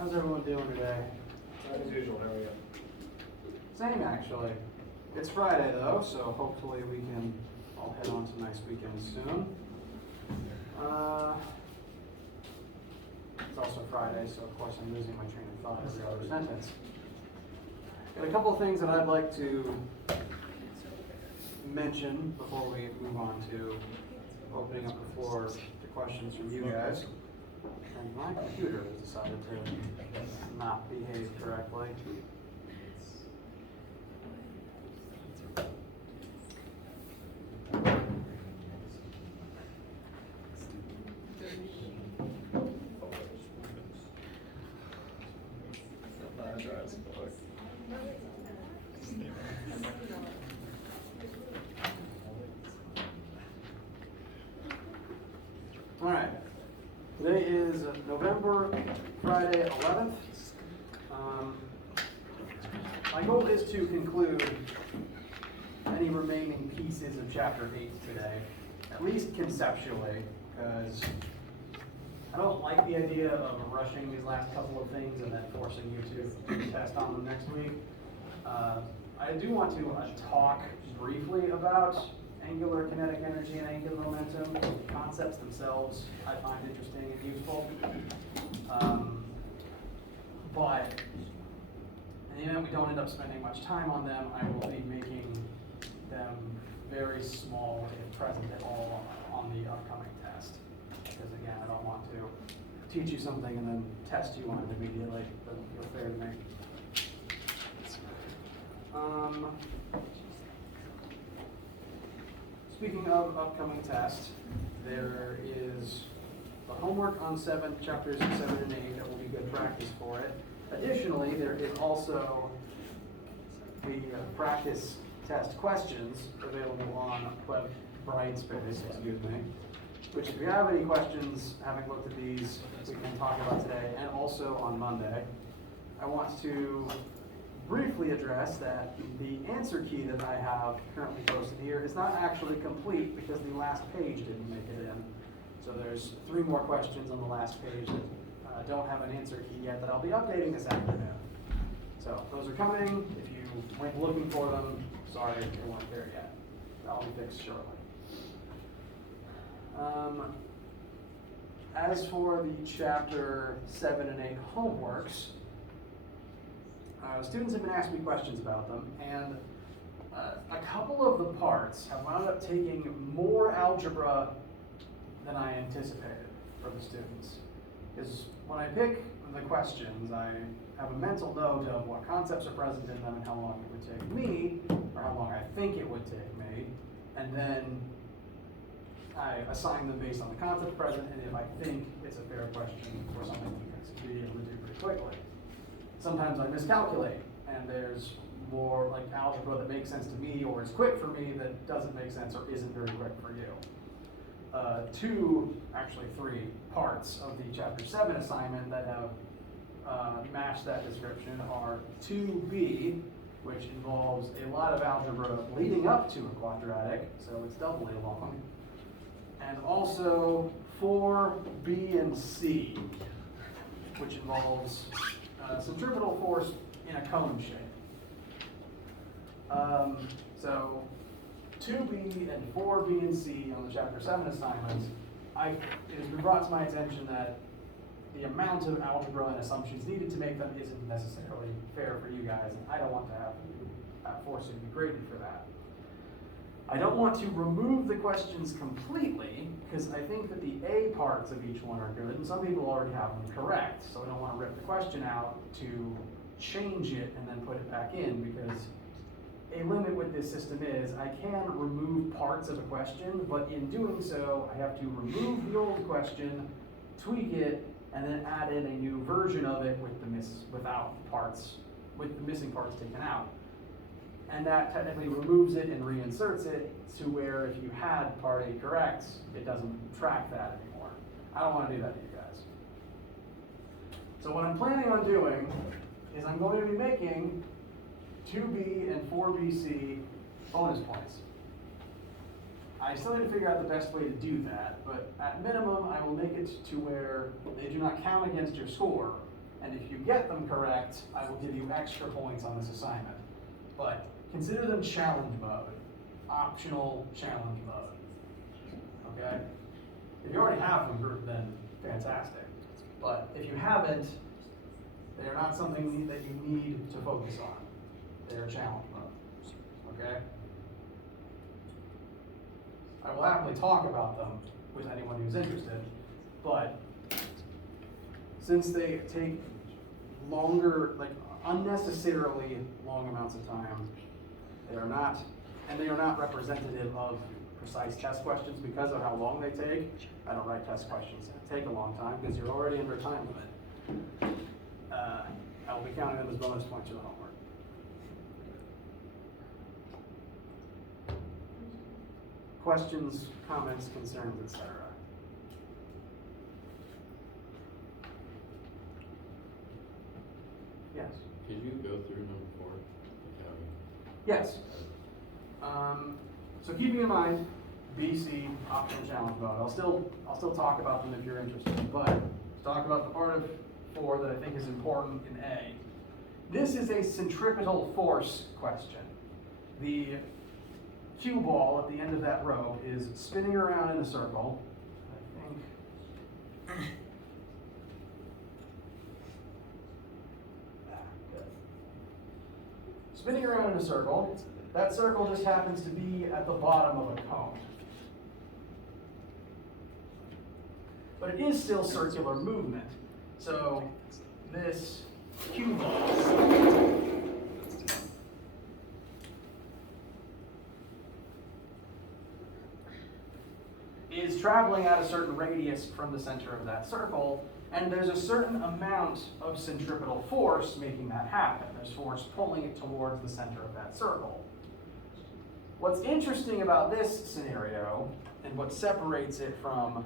How's everyone doing today? As usual, how are you? Same, actually. It's Friday, though, so hopefully we can all head on to a nice weekend soon. It's also Friday, so of course I'm losing my train of thought every other sentence. Got a couple of things that I'd like to mention before we move on to opening up the floor to questions from you guys. And my computer has decided to not behave correctly. All right. Today is Friday 11th. My goal is to conclude any remaining pieces of Chapter 8 today, at least conceptually, because I don't like the idea of rushing these last couple of things and then forcing you to do a test on them next week. I do want to talk briefly about angular kinetic energy and angular momentum. The concepts themselves I find interesting and useful. But in the event we don't end up spending much time on them, I will be making them very small, if present at all, on the upcoming test. Because again, I don't want to teach you something and then test you on it immediately. It doesn't feel fair to me. Speaking of upcoming tests, there is the homework on chapters 7 and 8 that will be good practice for it. Additionally, there is also the practice test questions available on Brightspace, which if you have any questions, having looked at these, we can talk about today and also on Monday. I want to briefly address that the answer key that I have currently posted here is not actually complete because the last page didn't make it in. So there's 3 more questions on the last page that don't have an answer key yet that I'll be updating this afternoon. So those are coming. If you went looking for them, sorry if they weren't there yet. That'll be fixed shortly. As for the chapter 7 and 8 homeworks, students have been asking me questions about them, and a couple of the parts have wound up taking more algebra than I anticipated for the students. Because when I pick the questions, I have a mental note of what concepts are present in them and how long it would take me, or how long I think it would take me, and then I assign them based on the concept present, and if I think it's a fair question or something to be able to do pretty quickly. Sometimes I miscalculate, and there's more like algebra that makes sense to me or is quick for me that doesn't make sense or isn't very quick for you. 3 parts of the chapter 7 assignment that have matched that description are 2b, which involves a lot of algebra leading up to a quadratic, so it's doubly long, and also 4b and c, which involves centripetal force in a cone shape. So 2b and 4b and c on the chapter 7 assignments, it has been brought to my attention that the amount of algebra and assumptions needed to make them isn't necessarily fair for you guys, and I don't want to have force you to be graded for that. I don't want to remove the questions completely, because I think that the A parts of each one are good, and some people already have them correct, so I don't want to rip the question out to change it and then put it back in, because a limit with this system is I can remove parts of a question, but in doing so, I have to remove the old question, tweak it, and then add in a new version of it with the missing parts taken out. And that technically removes it and reinserts it to where if you had part A correct, it doesn't track that anymore. I don't want to do that to you guys. So what I'm planning on doing is I'm going to be making 2B and 4BC bonus points. I still need to figure out the best way to do that, but at minimum, I will make it to where they do not count against your score, And if you get them correct, I will give you extra points on this assignment. But consider them challenge mode, optional challenge mode, okay? If you already have them, then fantastic. But if you haven't, they are not something that you need to focus on. They are challenge mode, okay? I will happily talk about them with anyone who's interested, but since they take longer, like unnecessarily long amounts of time, they are not representative of precise test questions because of how long they take. I don't write test questions that take a long time because you're already under time limit. I will be counting them as bonus points for the homework. Questions, comments, concerns, etc. Yes. Could you go through number 4? Yes. So keeping in mind, BC optional challenge mode. I'll still talk about them if you're interested, but let's talk about the part of 4 that I think is important in A. This is a centripetal force question. The cue ball at the end of that rope is spinning around in a circle. I think. Good. Spinning around in a circle. That circle just happens to be at the bottom of a cone. But it is still circular movement. So this cue ball is traveling at a certain radius from the center of that circle, and there's a certain amount of centripetal force making that happen. There's force pulling it towards the center of that circle. What's interesting about this scenario, and what separates it from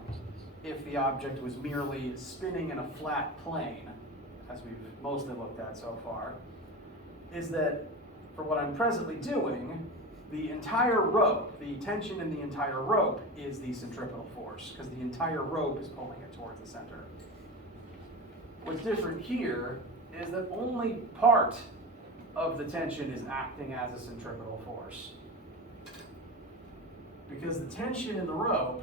if the object was merely spinning in a flat plane, as we've mostly looked at so far, is that for what I'm presently doing, the entire rope, the tension in the entire rope is the centripetal force, because the entire rope is pulling it towards the center. What's different here is that only part of the tension is acting as a centripetal force. Because the tension in the rope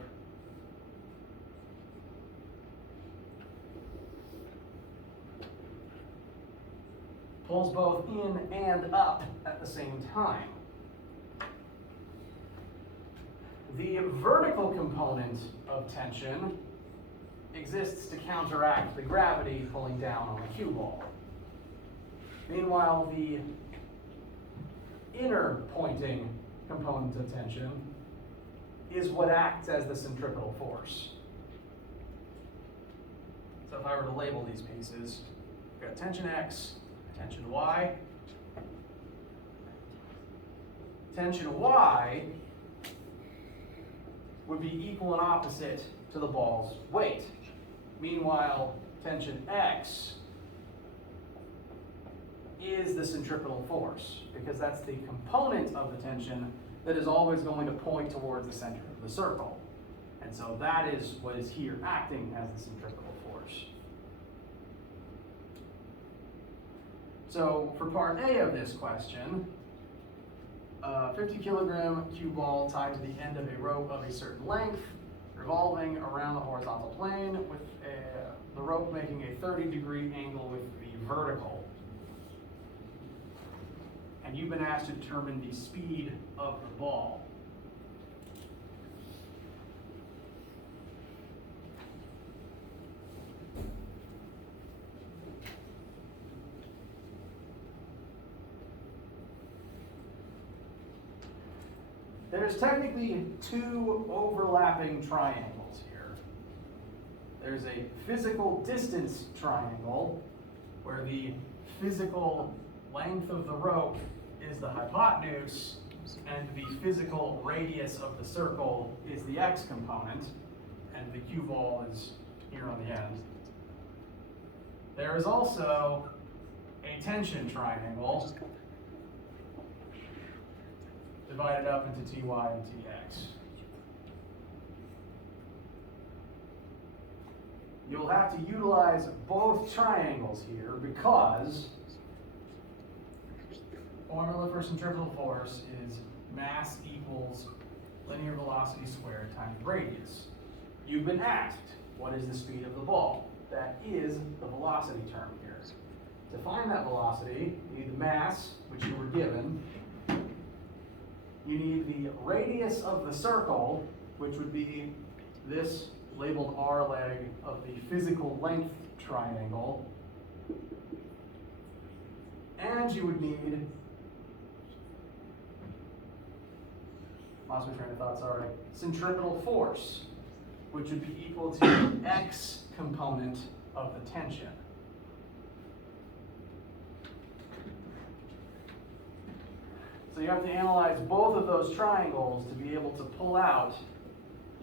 pulls both in and up at the same time. The vertical component of tension exists to counteract the gravity pulling down on the cue ball. Meanwhile, the inner pointing component of tension is what acts as the centripetal force. So if I were to label these pieces, we've got tension X, tension Y. Tension Y would be equal and opposite to the ball's weight. Meanwhile, tension X is the centripetal force, because that's the component of the tension that is always going to point towards the center of the circle. And so that is what is here acting as the centripetal force. So for part A of this question, a 50 kilogram cue ball tied to the end of a rope of a certain length, revolving around the horizontal plane with the rope making a 30-degree angle with the vertical. And you've been asked to determine the speed of the ball. There's technically two overlapping triangles here. There's a physical distance triangle, where the physical length of the rope is the hypotenuse, and the physical radius of the circle is the x component, and the cue ball is here on the end. There is also a tension triangle divided up into Ty and Tx. you'll have to utilize both triangles here because formula for centripetal force is mass equals linear velocity squared times radius. You've been asked, what is the speed of the ball? That is the velocity term here. To find that velocity, you need the mass, which you were given. You need the radius of the circle, which would be this labeled R leg of the physical length triangle. And you would need, lost my train of thought, sorry, centripetal force, which would be equal to the X component of the tension. So you have to analyze both of those triangles to be able to pull out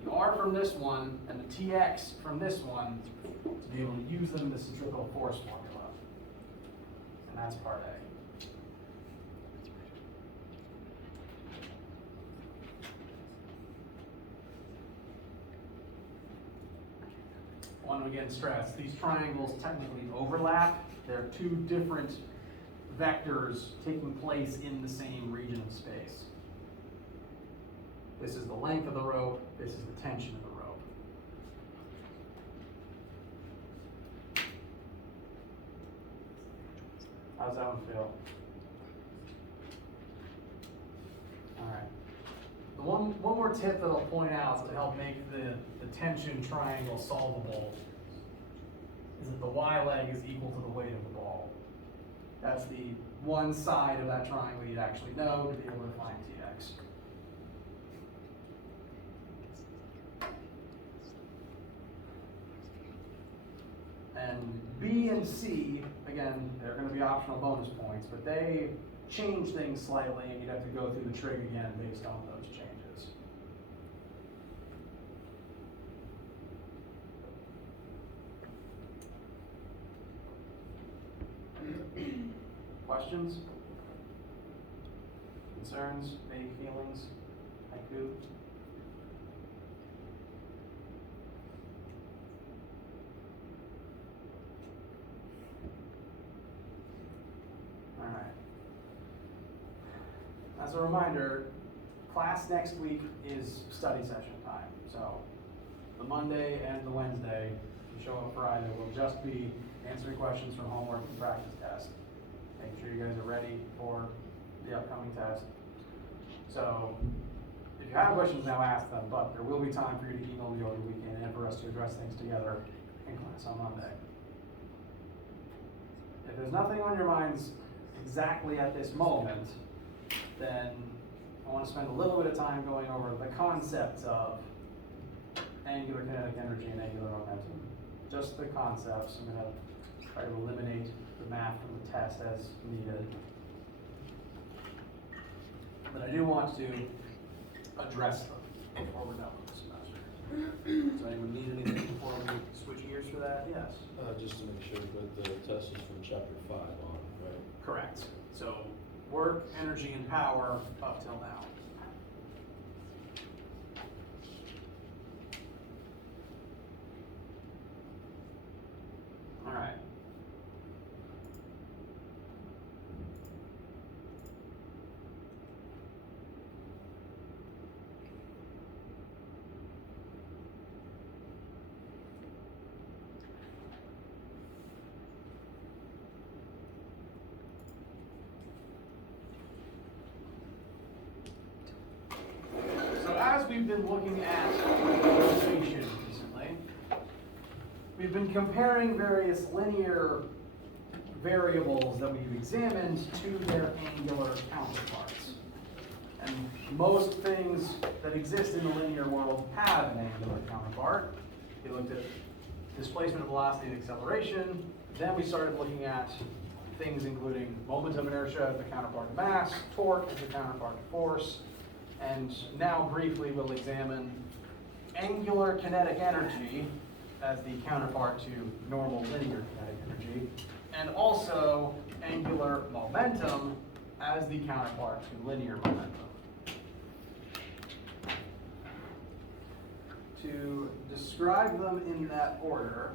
the R from this one and the TX from this one to be able to use them in the centripetal force formula. And that's part A. I want to again stress, these triangles technically overlap. They're two different vectors taking place in the same region of space. This is the length of the rope, this is the tension of the rope. How's that one feel? All right. The one more tip that I'll point out to help make the tension triangle solvable is that the Y leg is equal to the weight of the ball. That's the one side of that triangle you'd actually know to be able to find TX. And B and C, again, they're going to be optional bonus points, but they change things slightly and you'd have to go through the trig again based on those changes. Questions? Concerns? Vague feelings? Haiku? All right. As a reminder, class next week is study session time. So the Monday and the Wednesday, if you show up Friday, will just be answering questions from homework and practice test. Making sure you guys are ready for the upcoming test. So if you have questions now, ask them, but there will be time for you to email me over the weekend and for us to address things together in class on Monday. If there's nothing on your minds exactly at this moment, then I want to spend a little bit of time going over the concepts of angular kinetic energy and angular momentum. Just the concepts. I'm going to try to eliminate the math from the test as needed. But I do want to address them before we're done with the semester. Does anyone need anything before we switch gears for that? Yes. Just to make sure that the test is from chapter 5 on, right? Correct. So work, energy, and power up till now. All right. We've been looking at rotation recently. We've been comparing various linear variables that we've examined to their angular counterparts. And most things that exist in the linear world have an angular counterpart. We looked at displacement, velocity, and acceleration. Then we started looking at things including moment of inertia as the counterpart to mass, torque as the counterpart to force, and now briefly we'll examine angular kinetic energy as the counterpart to normal linear kinetic energy, and also angular momentum as the counterpart to linear momentum. To describe them in that order,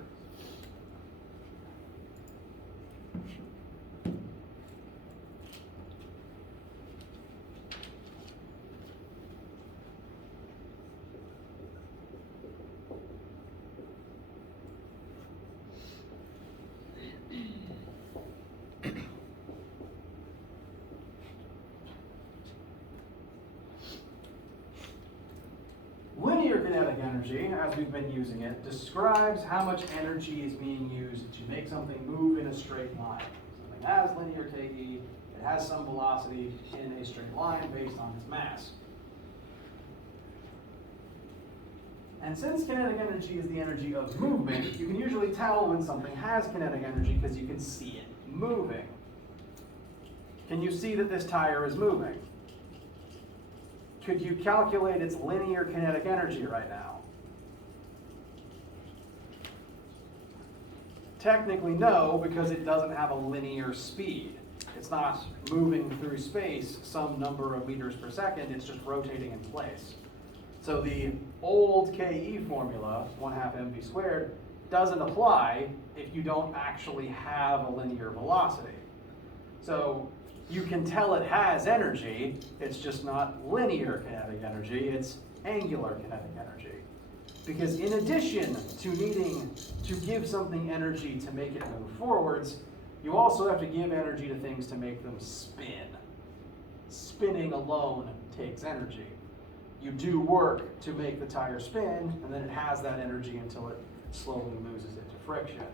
energy, as we've been using it, describes how much energy is being used to make something move in a straight line. Something has linear KE, it has some velocity in a straight line based on its mass. And since kinetic energy is the energy of movement, you can usually tell when something has kinetic energy because you can see it moving. Can you see that this tire is moving? Could you calculate its linear kinetic energy right now? Technically no, because it doesn't have a linear speed. It's not moving through space some number of meters per second, it's just rotating in place. So the old KE formula, 1/2 mv squared, doesn't apply if you don't actually have a linear velocity. So you can tell it has energy, it's just not linear kinetic energy, it's angular kinetic energy. Because in addition to needing to give something energy to make it move forwards, you also have to give energy to things to make them spin. Spinning alone takes energy. You do work to make the tire spin, and then it has that energy until it slowly loses it to friction.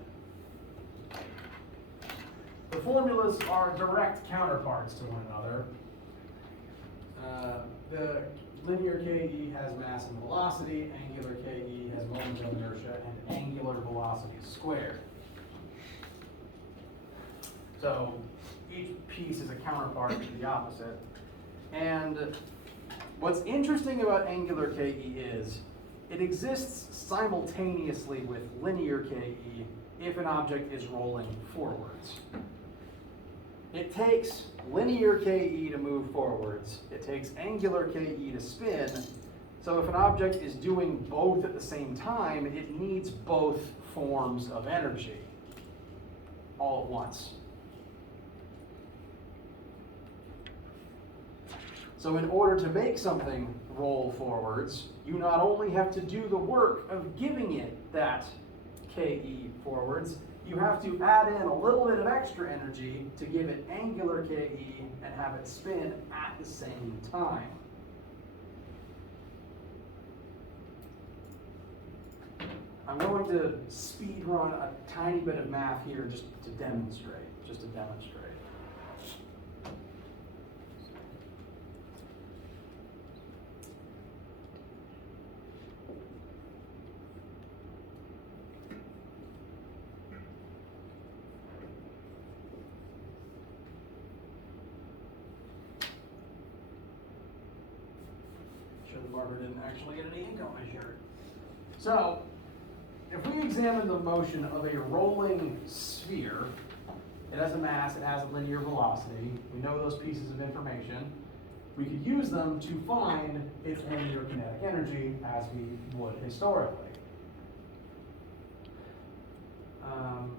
The formulas are direct counterparts to one another. The linear KE has mass and velocity, angular KE has moment of inertia and angular velocity squared. So each piece is a counterpart to the opposite. And what's interesting about angular KE is it exists simultaneously with linear KE if an object is rolling forwards. It takes linear KE to move forwards. It takes angular KE to spin. So if an object is doing both at the same time, it needs both forms of energy all at once. So in order to make something roll forwards, you not only have to do the work of giving it that KE forwards, you have to add in a little bit of extra energy to give it angular KE and have it spin at the same time. I'm going to speed run a tiny bit of math here just to demonstrate. The barber didn't actually get any ink on my shirt. So, if we examine the motion of a rolling sphere, it has a mass, it has a linear velocity, we know those pieces of information, we could use them to find its linear kinetic energy as we would historically.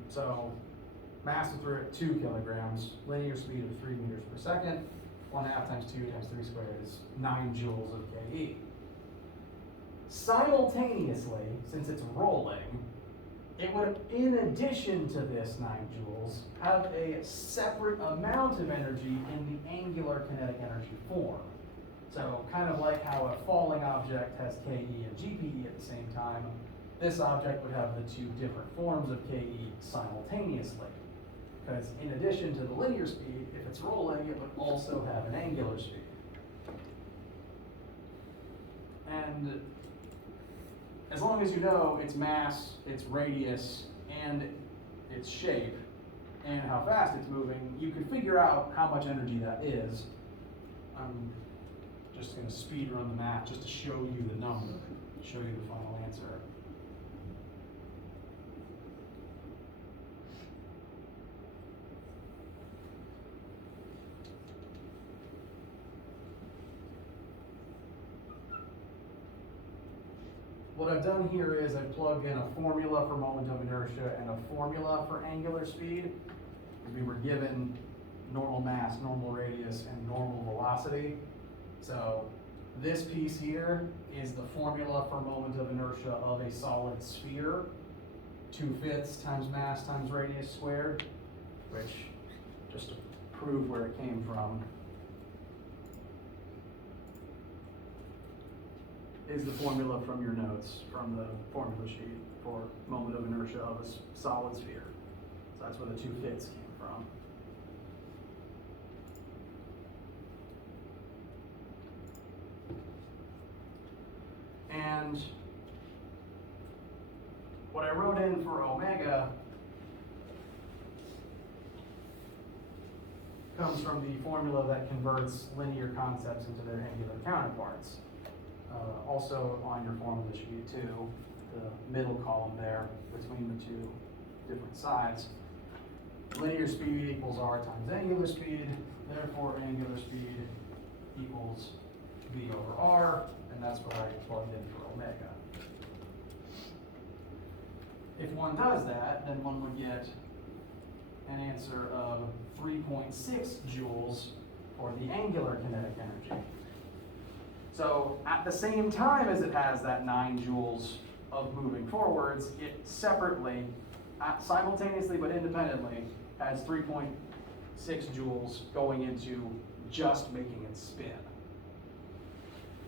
So, mass of through at 2 kilograms, linear speed of 3 meters per second, 1/2 times 2 times 3 squared is 9 joules of KE. Simultaneously, since it's rolling, it would, in addition to this 9 joules, have a separate amount of energy in the angular kinetic energy form. So kind of like how a falling object has KE and GPE at the same time, this object would have the two different forms of KE simultaneously. Because in addition to the linear speed, if it's rolling, it would also have an angular speed. And as long as you know its mass, its radius, and its shape, and how fast it's moving, you can figure out how much energy that is. I'm just going to speed run the math just to show you the number, show you the final answer. What I've done here is I've plugged in a formula for moment of inertia and a formula for angular speed. We were given normal mass, normal radius, and normal velocity. So this piece here is the formula for moment of inertia of a solid sphere. 2/5 times mass times radius squared, which, just to prove where it came from, is the formula from your notes, from the formula sheet for moment of inertia of a solid sphere. So that's where the two fits came from. And what I wrote in for omega comes from the formula that converts linear concepts into their angular counterparts. Also on your formula sheet too, the middle column there between the two different sides. Linear speed equals r times angular speed, therefore angular speed equals v over r, and that's what I plugged in for omega. If one does that, then one would get an answer of 3.6 joules for the angular kinetic energy. So at the same time as it has that 9 joules of moving forwards, it separately, simultaneously but independently, has 3.6 joules going into just making it spin.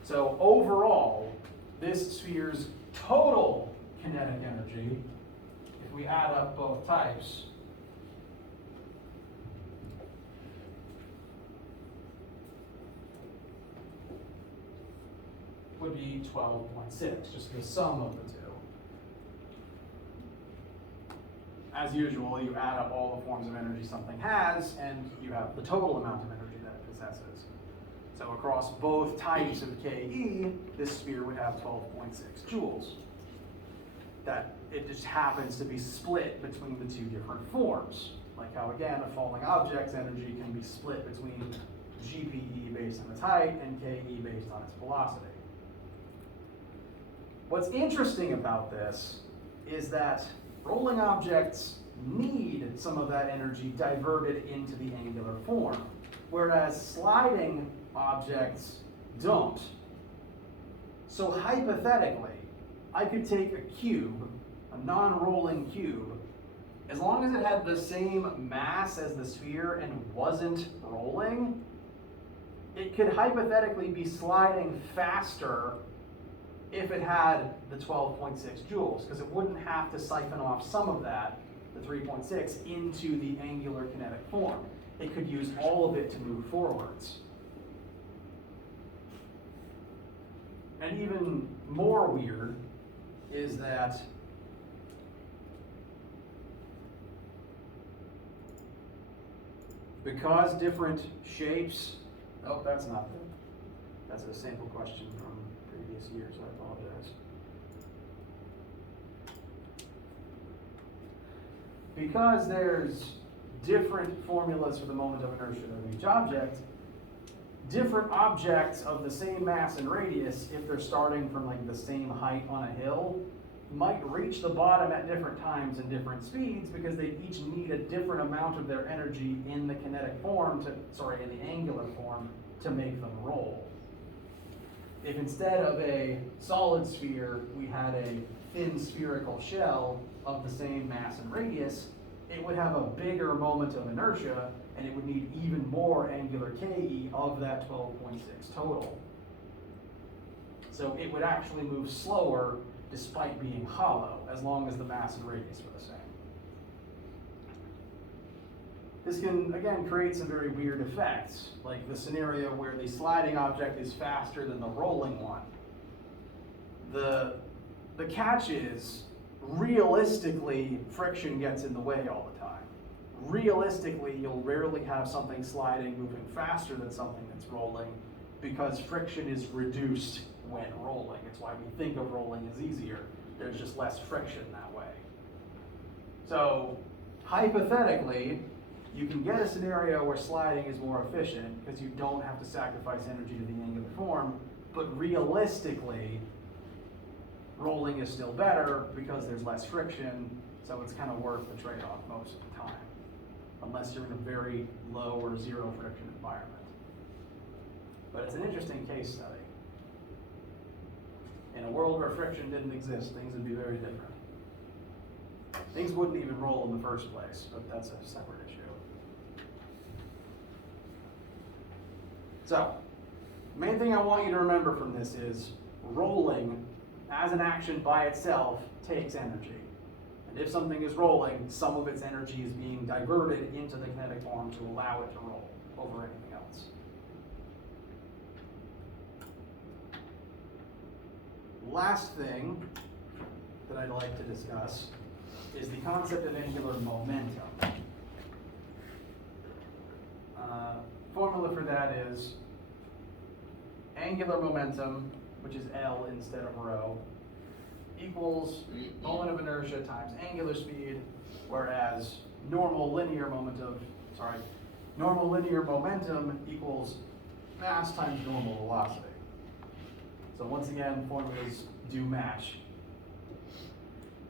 So overall, this sphere's total kinetic energy, if we add up both types, would be 12.6, just the sum of the two. As usual, you add up all the forms of energy something has, and you have the total amount of energy that it possesses. So across both types of KE, this sphere would have 12.6 joules. That it just happens to be split between the two different forms. Like how, again, a falling object's energy can be split between GPE based on its height and KE based on its velocity. What's interesting about this is that rolling objects need some of that energy diverted into the angular form, whereas sliding objects don't. So hypothetically, I could take a cube, a non-rolling cube, as long as it had the same mass as the sphere and wasn't rolling, it could hypothetically be sliding faster if it had the 12.6 joules, because it wouldn't have to siphon off some of that, the 3.6, into the angular kinetic form. It could use all of it to move forwards. And even more weird is that because different shapes, oh, that's not the, that's a sample question from previous years, I apologize. Because there's different formulas for the moment of inertia of each object, different objects of the same mass and radius, if they're starting from like the same height on a hill, might reach the bottom at different times and different speeds because they each need a different amount of their energy in the kinetic form in the angular form to make them roll. If instead of a solid sphere, we had a thin spherical shell of the same mass and radius, it would have a bigger moment of inertia and it would need even more angular KE of that 12.6 total. So it would actually move slower despite being hollow, as long as the mass and radius were the same. This can, again, create some very weird effects, like the scenario where the sliding object is faster than the rolling one. The catch is, realistically, friction gets in the way all the time. Realistically, you'll rarely have something sliding moving faster than something that's rolling because friction is reduced when rolling. It's why we think of rolling as easier. There's just less friction that way. So hypothetically, you can get a scenario where sliding is more efficient because you don't have to sacrifice energy to the angular form, but realistically, rolling is still better because there's less friction, so it's kind of worth the trade-off most of the time, unless you're in a very low or zero friction environment. But it's an interesting case study. In a world where friction didn't exist, things would be very different. Things wouldn't even roll in the first place, but that's a separate issue. So, the main thing I want you to remember from this is rolling as an action by itself takes energy. And if something is rolling, some of its energy is being diverted into the kinetic form to allow it to roll over anything else. Last thing that I'd like to discuss is the concept of angular momentum. Formula for that is angular momentum, which is L instead of rho, equals moment of inertia times angular speed, whereas normal linear momentum equals mass times normal velocity. So once again, formulas do match.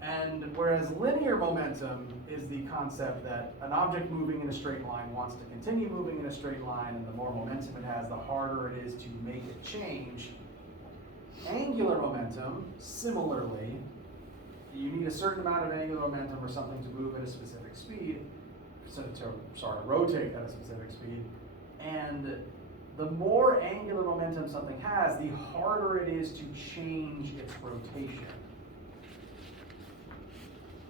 And whereas linear momentum is the concept that an object moving in a straight line wants to continue moving in a straight line, and the more momentum it has, the harder it is to make it change. Angular momentum, similarly, you need a certain amount of angular momentum for something to move at a specific speed, rotate at a specific speed, and the more angular momentum something has, the harder it is to change its rotation.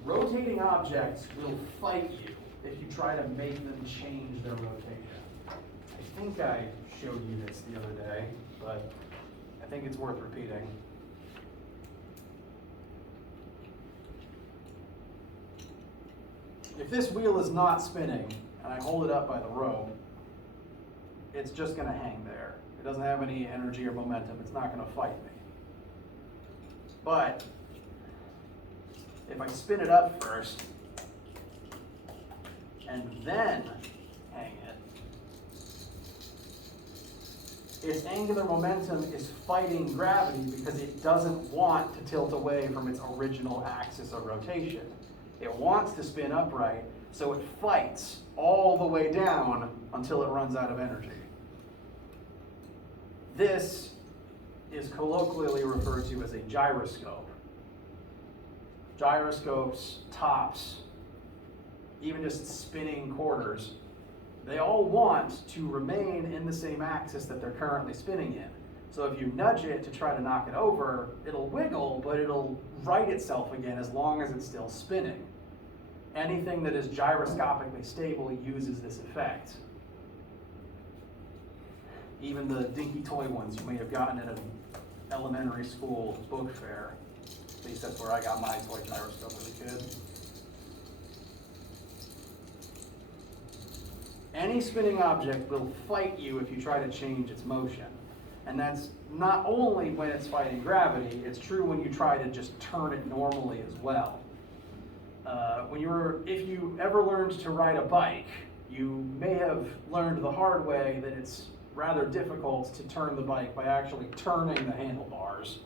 Rotating objects will fight you if you try to make them change their rotation. I think I showed you this the other day, but I think it's worth repeating. If this wheel is not spinning and I hold it up by the rope, it's just going to hang there. It doesn't have any energy or momentum. It's not going to fight me. But if I spin it up first and then hang it, its angular momentum is fighting gravity because it doesn't want to tilt away from its original axis of rotation. It wants to spin upright, so it fights all the way down until it runs out of energy. This is colloquially referred to as a gyroscope. Gyroscopes, tops, even just spinning quarters, they all want to remain in the same axis that they're currently spinning in. So if you nudge it to try to knock it over, it'll wiggle, but it'll right itself again as long as it's still spinning. Anything that is gyroscopically stable uses this effect. Even the dinky toy ones you may have gotten at an elementary school book fair. At least that's where I got my toy gyroscope as a kid. Any spinning object will fight you if you try to change its motion. And that's not only when it's fighting gravity, it's true when you try to just turn it normally as well. If you ever learned to ride a bike, you may have learned the hard way that it's rather difficult to turn the bike by actually turning the handlebars,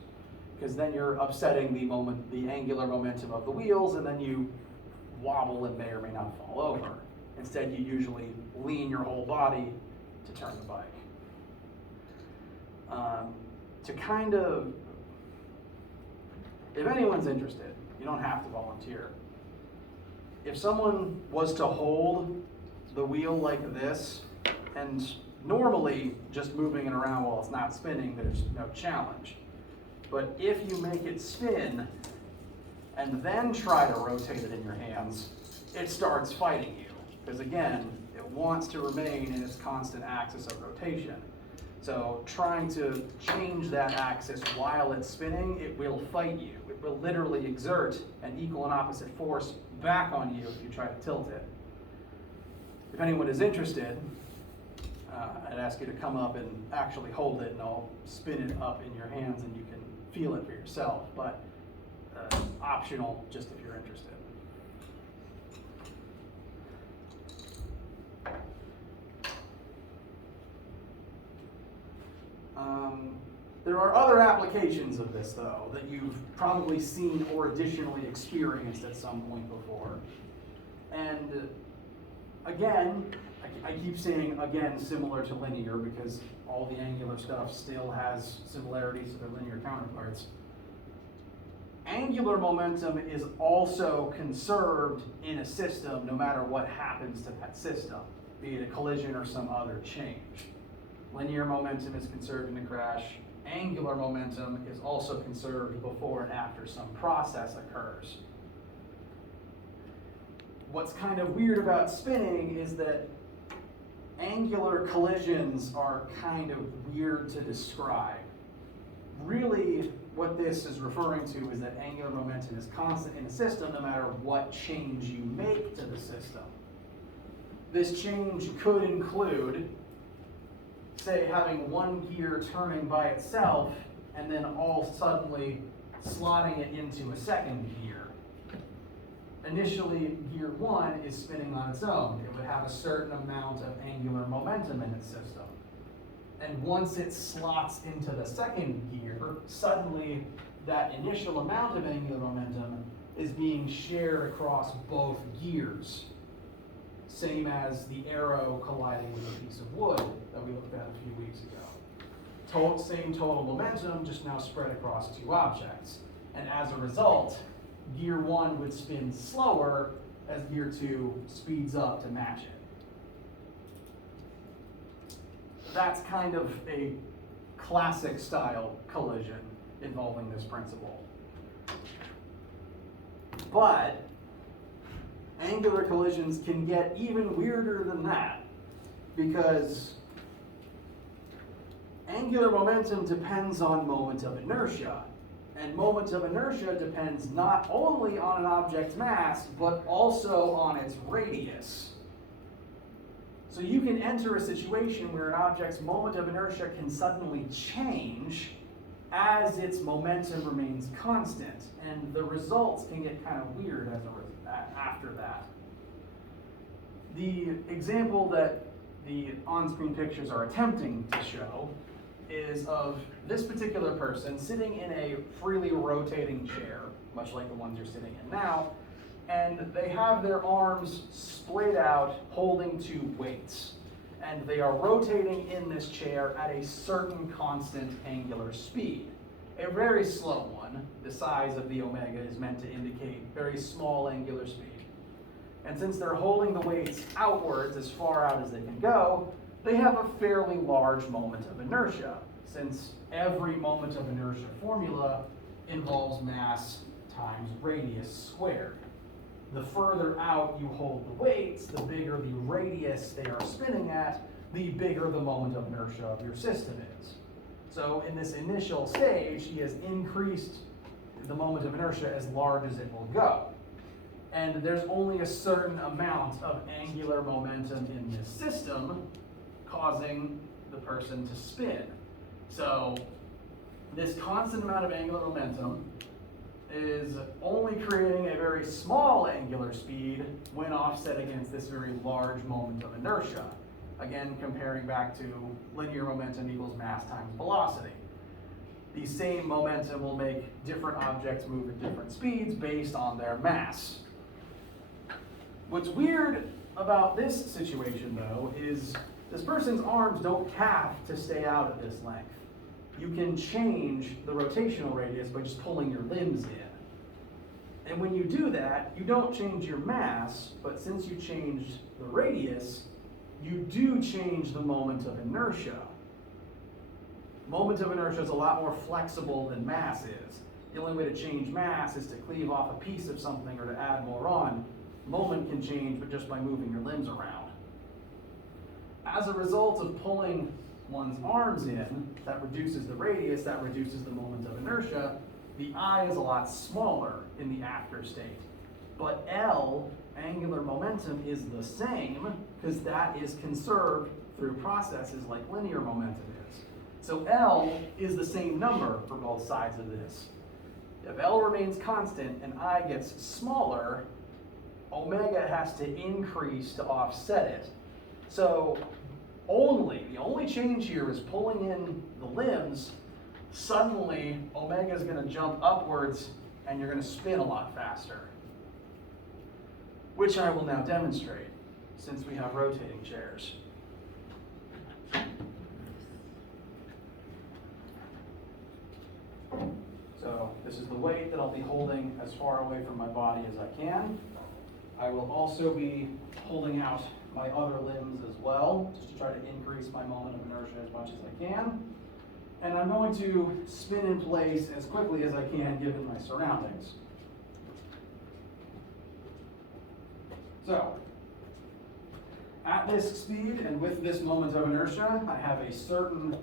because then you're upsetting the angular momentum of the wheels, and then you wobble and may or may not fall over. Instead, you usually lean your whole body to turn the bike. If anyone's interested, you don't have to volunteer. If someone was to hold the wheel like this, and normally just moving it around while it's not spinning, there's no challenge. But if you make it spin and then try to rotate it in your hands, it starts fighting you. Because again, it wants to remain in its constant axis of rotation. So trying to change that axis while it's spinning, it will fight you. It will literally exert an equal and opposite force back on you if you try to tilt it. If anyone is interested, I'd ask you to come up and actually hold it, and I'll spin it up in your hands and you can feel it for yourself, but optional just if you're interested. There are other applications of this, though, that you've probably seen or additionally experienced at some point before. And again, I keep saying again similar to linear because all the angular stuff still has similarities to their linear counterparts. Angular momentum is also conserved in a system no matter what happens to that system, be it a collision or some other change. Linear momentum is conserved in a crash. angular momentum is also conserved before and after some process occurs. What's kind of weird about spinning is that angular collisions are kind of weird to describe. Really, what this is referring to is that angular momentum is constant in a system no matter what change you make to the system. This change could include, say, having one gear turning by itself and then all suddenly slotting it into a second gear. Initially, gear 1 is spinning on its own. It would have a certain amount of angular momentum in its system. And once it slots into the second gear, suddenly that initial amount of angular momentum is being shared across both gears. Same as the arrow colliding with a piece of wood that we looked at a few weeks ago. Same total momentum, just now spread across two objects. And as a result, gear 1 would spin slower as gear 2 speeds up to match it. That's kind of a classic style collision involving this principle. But angular collisions can get even weirder than that, because angular momentum depends on moment of inertia. And moment of inertia depends not only on an object's mass, but also on its radius. So you can enter a situation where an object's moment of inertia can suddenly change as its momentum remains constant, and the results can get kind of weird after that. The example that the on-screen pictures are attempting to show is of this particular person sitting in a freely rotating chair, much like the ones you're sitting in now, and they have their arms splayed out holding two weights. And they are rotating in this chair at a certain constant angular speed. A very slow one. The size of the omega is meant to indicate very small angular speed. And since they're holding the weights outwards as far out as they can go, they have a fairly large moment of inertia, since every moment of inertia formula involves mass times radius squared. The further out you hold the weights, the bigger the radius they are spinning at, the bigger the moment of inertia of your system is. So in this initial stage, he has increased the moment of inertia as large as it will go. And there's only a certain amount of angular momentum in this system causing the person to spin. So this constant amount of angular momentum is only creating a very small angular speed when offset against this very large moment of inertia. Again, comparing back to linear momentum equals mass times velocity. The same momentum will make different objects move at different speeds based on their mass. What's weird about this situation, though, is this person's arms don't have to stay out at this length. You can change the rotational radius by just pulling your limbs in. And when you do that, you don't change your mass, but since you changed the radius, you do change the moment of inertia. Moment of inertia is a lot more flexible than mass is. The only way to change mass is to cleave off a piece of something or to add more on. Moment can change, but just by moving your limbs around. As a result of pulling one's arms in, that reduces the radius, that reduces the moment of inertia. The eye is a lot smaller in the after state. But L, angular momentum, is the same because that is conserved through processes like linear momentum is. So L is the same number for both sides of this. If L remains constant and I gets smaller, omega has to increase to offset it. So the only change here is pulling in the limbs. Suddenly, omega is going to jump upwards and you're going to spin a lot faster, which I will now demonstrate since we have rotating chairs. So this is the weight that I'll be holding as far away from my body as I can. I will also be holding out my other limbs as well, just to try to increase my moment of inertia as much as I can. And I'm going to spin in place as quickly as I can given my surroundings. So, at this speed and with this moment of inertia, I have a certain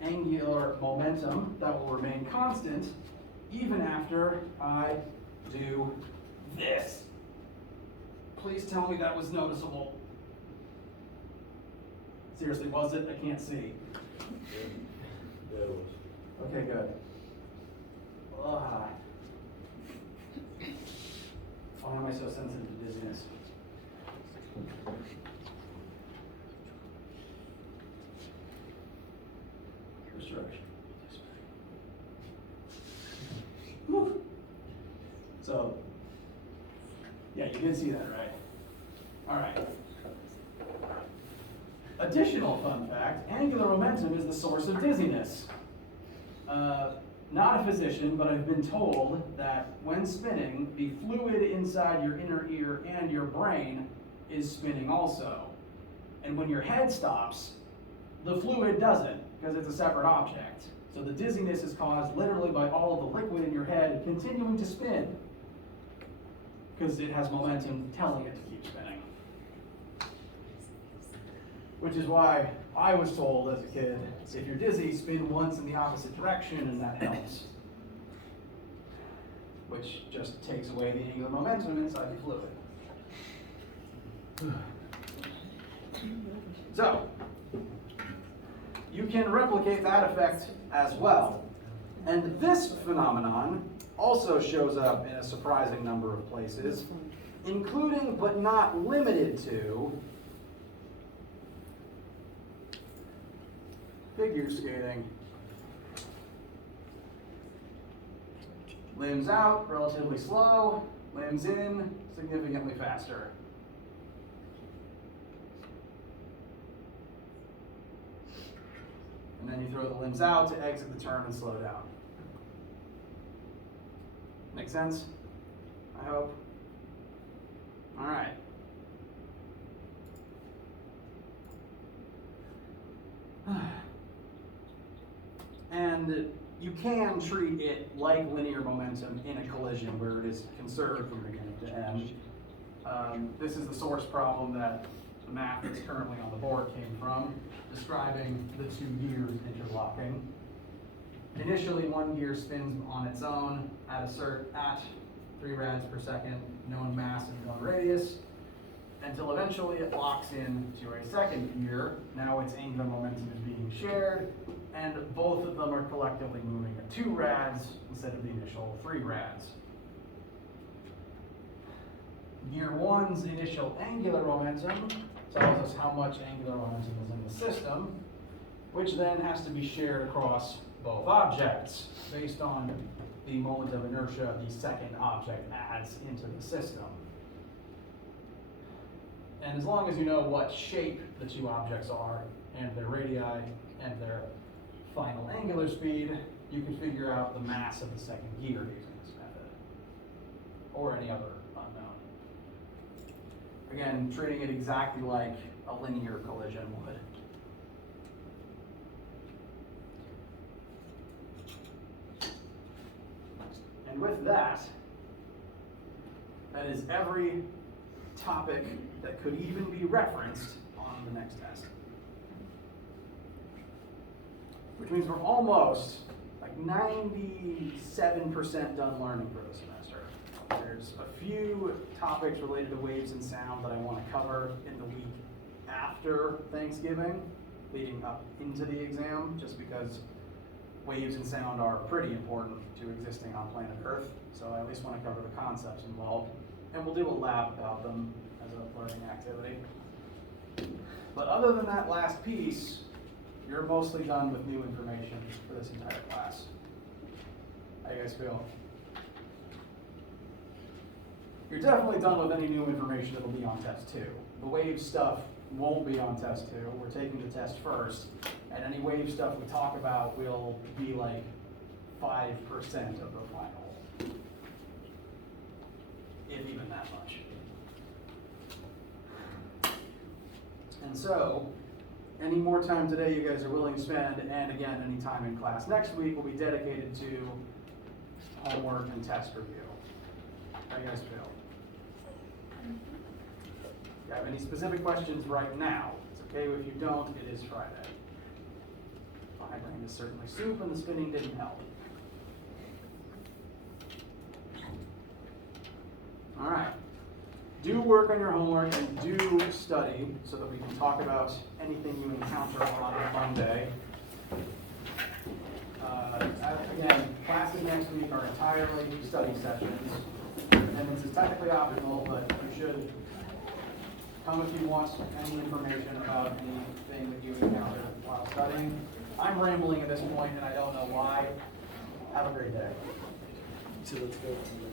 angular momentum that will remain constant even after I do this. Please tell me that was noticeable. Seriously, was it? I can't see. Yeah, it was. Okay, good. Why am I so sensitive to dizziness? Which direction? Whew. So, yeah, you can see that, right? All right. Additional fun fact, angular momentum is the source of dizziness. Not a physician, but I've been told that when spinning, the fluid inside your inner ear and your brain is spinning also. And when your head stops, the fluid doesn't, because it's a separate object. So the dizziness is caused literally by all of the liquid in your head continuing to spin, because it has momentum telling it to keep spinning. Which is why I was told as a kid, if you're dizzy, spin once in the opposite direction and that helps. Which just takes away the angular momentum inside the fluid. So, you can replicate that effect as well. And this phenomenon also shows up in a surprising number of places, including but not limited to figure skating. Limbs out, relatively slow. Limbs in, significantly faster. And then you throw the limbs out to exit the turn and slow down. Make sense? I hope. All right. And you can treat it like linear momentum in a collision where it is conserved from beginning to end. This is the source problem that the math that's currently on the board came from, describing the two gears interlocking. Initially, one gear spins on its own at 3 rads per second, known mass and known radius, until eventually it locks in to a second gear. Now its angular momentum is being shared, and both of them are collectively moving at 2 rads instead of the initial 3 rads. Gear 1's initial angular momentum tells us how much angular momentum is in the system, which then has to be shared across both objects based on the moment of inertia the second object adds into the system. And as long as you know what shape the two objects are, and their radii, and their final angular speed, you can figure out the mass of the second gear using this method, or any other unknown. Again, treating it exactly like a linear collision would. And with that, that is every topic that could even be referenced on the next test. Which means we're almost like 97% done learning for the semester. There's a few topics related to waves and sound that I want to cover in the week after Thanksgiving, leading up into the exam, just because waves and sound are pretty important to existing on planet Earth, so I at least want to cover the concepts involved. And we'll do a lab about them as a learning activity. But other than that last piece, you're mostly done with new information for this entire class. How you guys feel? You're definitely done with any new information that'll be on test 2. The wave stuff won't be on test 2. We're taking the test first, and any wave stuff we talk about will be like 5% of the final, if even that much. And so, any more time today you guys are willing to spend, and again, any time in class next week will be dedicated to homework and test review. How do you guys feel? If you have any specific questions right now, it's okay if you don't, it is Friday. My brain is certainly soup and the spinning didn't help. All right. Do work on your homework and do study so that we can talk about anything you encounter on Monday. Again, classes next week are entirely study sessions. And this is technically optional, but you should come if you want any information about anything that you encounter while studying. I'm rambling at this point and I don't know why. Have a great day. So let's go from the